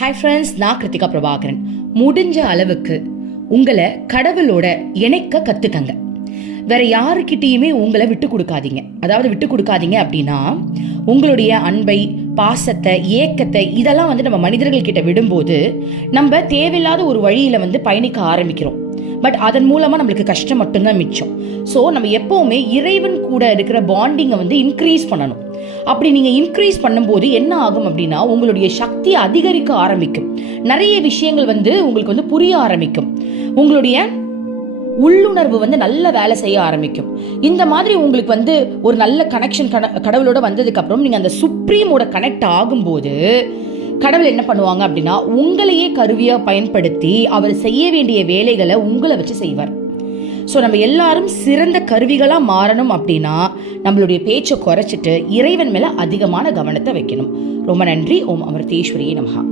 Hi friends நான் கிருத்திகா பிரபாகரன். முடிஞ்ச அளவுக்கு உங்களை கடவுளோட இணைக்க கத்துக்கங்க. வேற யாருக்கிட்டேயுமே உங்களை விட்டு கொடுக்காதீங்க. அதாவது விட்டு கொடுக்காதீங்க அப்படின்னா உங்களுடைய அன்பை பாசத்தை ஏக்கத்தை இதெல்லாம் வந்து நம்ம மனிதர்கள் கிட்ட விடும்போது நம்ம தேவையில்லாத ஒரு வழியில வந்து பயணிக்க ஆரம்பிக்கிறோம். பட் அதன் மூலமா நம்மளுக்கு கஷ்டம் மட்டும்தான் மிச்சம். ஸோ நம்ம எப்பவுமே இறைவன் கூட இருக்கிற பாண்டிங்கை வந்து இன்க்ரீஸ் பண்ணணும். அப்படி நீங்கள் இன்க்ரீஸ் பண்ணும்போது என்ன ஆகும் அப்படின்னா உங்களுடைய சக்தி அதிகரிக்க ஆரம்பிக்கும். நிறைய விஷயங்கள் வந்து உங்களுக்கு வந்து புரிய ஆரம்பிக்கும். உங்களுடைய உள்ளுணர்வு வந்து நல்ல வேலை செய்ய ஆரம்பிக்கும். இந்த மாதிரி உங்களுக்கு வந்து ஒரு நல்ல கனெக்ஷன் கடவுளோட வந்ததுக்கப்புறம் நீங்கள் அந்த சுப்ரீமோட கனெக்ட் ஆகும்போது கடவுள் என்ன பண்ணுவாங்க அப்படின்னா உங்களையே கருவியாக பயன்படுத்தி அவர் செய்ய வேண்டிய வேலைகளை உங்களை வச்சு செய்வார். ஸோ நம்ம எல்லாரும் சிறந்த கருவிகளாக மாறணும் அப்படின்னா நம்மளுடைய பேச்சை குறைச்சிட்டு இறைவன் மேலே அதிகமான கவனத்தை வைக்கணும். ரொம்ப நன்றி. ஓம் அமிர்தேஸ்வரியே நமஹா.